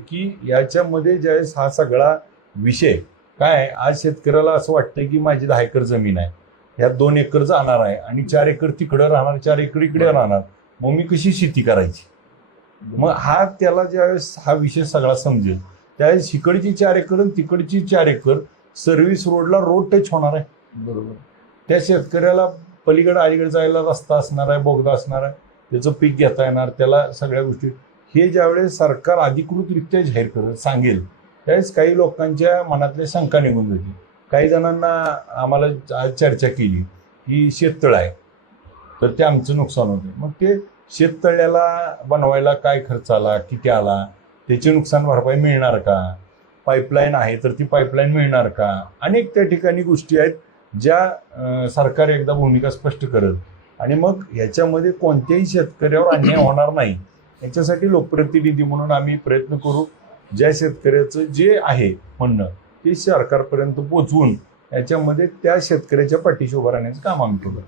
की याच्यामध्ये ज्यावेळेस हा सगळा विषय काय, आज शेतकऱ्याला असं वाटतंय की माझी 10 एकर जमीन आहे, ह्यात 2 एकर जाणार आहे आणि 4 एकर तिकडं राहणार, 4 एकर इकडे राहणार, मग मी कशी शेती करायची. मग हा त्याला ज्यावेळेस हा विषय सगळा समजेल त्यावेळेस इकडची 4 एकर आणि तिकडची 4 एकर सर्व्हिस रोडला रोड टच होणार आहे. बरोबर. त्या शेतकऱ्याला पलीकडे अलीकडे जायला रस्ता असणार आहे, बोगदा असणार आहे, त्याचं पीक घेता येणार, त्याला सगळ्या गोष्टी. हे ज्यावेळेस सरकार अधिकृतरित्या जाहीर करत सांगेल त्यावेळेस काही लोकांच्या मनातल्या शंका निघून जातील. काही जणांना आम्हाला आज चर्चा केली की शेततळ आहे तर ते आमचं नुकसान होते. मग ते शेततळ्याला बनवायला काय खर्च आला, किती आला, त्याची नुकसान भरपाई मिळणार का, पाईपलाईन आहे तर ती पाईपलाईन मिळणार का, अनेक त्या ठिकाणी गोष्टी आहेत ज्या सरकार एकदा भूमिका स्पष्ट करत आणि मग ह्याच्यामध्ये कोणत्याही शेतकऱ्यावर अन्याय होणार नाही याच्यासाठी लोकप्रतिनिधी म्हणून आम्ही प्रयत्न करू. ज्या शेतकऱ्याचं जे आहे म्हणणं ते सरकारपर्यंत पोचवून याच्यामध्ये त्या शेतकऱ्याच्या पाठीशी उभं राहण्याचं काम आम्ही करू.